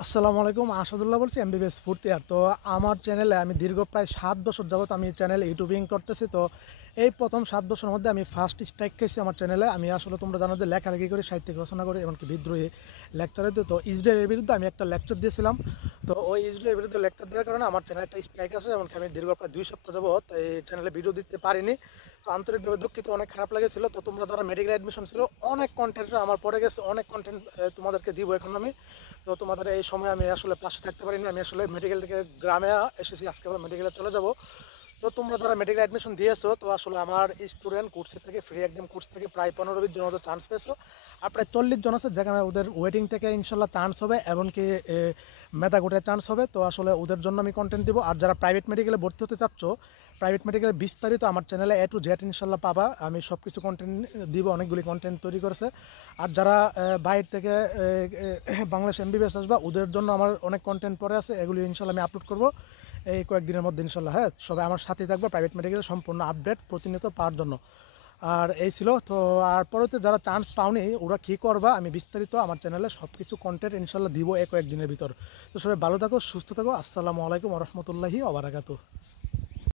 আসসালামু আলাইকুম, আসাদুল্লাহ বলছি, এমবিবিএস ফোর্থ ইয়ার। তো আমার চ্যানেলে আমি দীর্ঘ প্রায় 7 বছর যাবত আমি চ্যানেলে ইউটিউবিং করতেছি। তো এই প্রথম 7 বছরের মধ্যে আমি ফার্স্ট স্ট্রাইক খেয়েছি আমার চ্যানেলে। আমি আসলে তোমরা জানো যে লেখালেখি করি, সাহিত্যিক রচনা করি, এমনকি বিদ্রোহী লেকচারে দিই। তো ইসরায়েলের বিরুদ্ধে আমি একটা লেকচার দিয়েছিলাম। তো ওই ইসরায়েলের বিরুদ্ধে লেকচার দেওয়ার কারণে আমার চ্যানেলে একটা স্ট্রাইক আছে, এমনকি আমি দীর্ঘ প্রায় 2 সপ্তাহ যাবত এই চ্যানেলে ভিডিও দিতে পারিনি। তো আন্তরিকভাবে দুঃখিত, অনেক খারাপ লেগেছিল। তো তোমরা যারা মেডিকেল অ্যাডমিশন ছিল, অনেক কন্টেন্ট আমার পড়ে গেছে, অনেক কন্টেন্ট তোমাদেরকে দিব এখন আমি। তো তোমাদের এই সময় আমি আসলে পাশে থাকতে পারিনি। আমি আসলে মেডিকেল থেকে গ্রামে এসেছি, আজকে আবার মেডিকেলে চলে যাব। তো তোমরা যারা মেডিকেল অ্যাডমিশন দিয়েছো, তো আসলে আমার স্টুডেন্ট কোর্সের থেকে, ফ্রি একদম কোর্স থেকে প্রায় 15-20 জন মতো চান্স পেয়েছো। আর প্রায় 40 জন আছে যেখানে ওদের ওয়েটিং থেকে ইনশাল্লাহ চান্স হবে, এমনকি মেধা কোটায় চান্স হবে। তো আসলে ওদের জন্য আমি কন্টেন্ট দিব। আর যারা প্রাইভেট মেডিকেলে ভর্তি হতে চাচ্ছ, প্রাইভেট মেডিকেলের বিস্তারিত আমার চ্যানেলে A to Z ইনশাল্লাহ পাবা। আমি সব কিছু কন্টেন্ট দিব, অনেকগুলি কন্টেন্ট তৈরি করেছে। আর যারা বাইরে থেকে বাংলাদেশ এমবিবিএস আসবা, ওদের জন্য আমার অনেক কন্টেন্ট পরে আছে, এগুলি ইনশাল্লাহ আমি আপলোড করবো এই কয়েকদিনের মধ্যে ইনশাল্লাহ। হ্যাঁ, সবাই আমার সাথেই থাকবে প্রাইভেট মেডিকেলের সম্পূর্ণ আপডেট প্রতিনিয়ত পাওয়ার জন্য। আর এই ছিল তো। আর পরেতে যারা চান্স পাওনি, ওরা কী করবা, আমি বিস্তারিত আমার চ্যানেলে সব কিছু কন্টেন্ট ইনশাল্লাহ দিব এই কয়েকদিনের ভিতর। তো সবাই ভালো থাকো, সুস্থ থাকো। আসসালামু আলাইকুম রহমতুল্লাহি ওয়া বারাকাতুহু।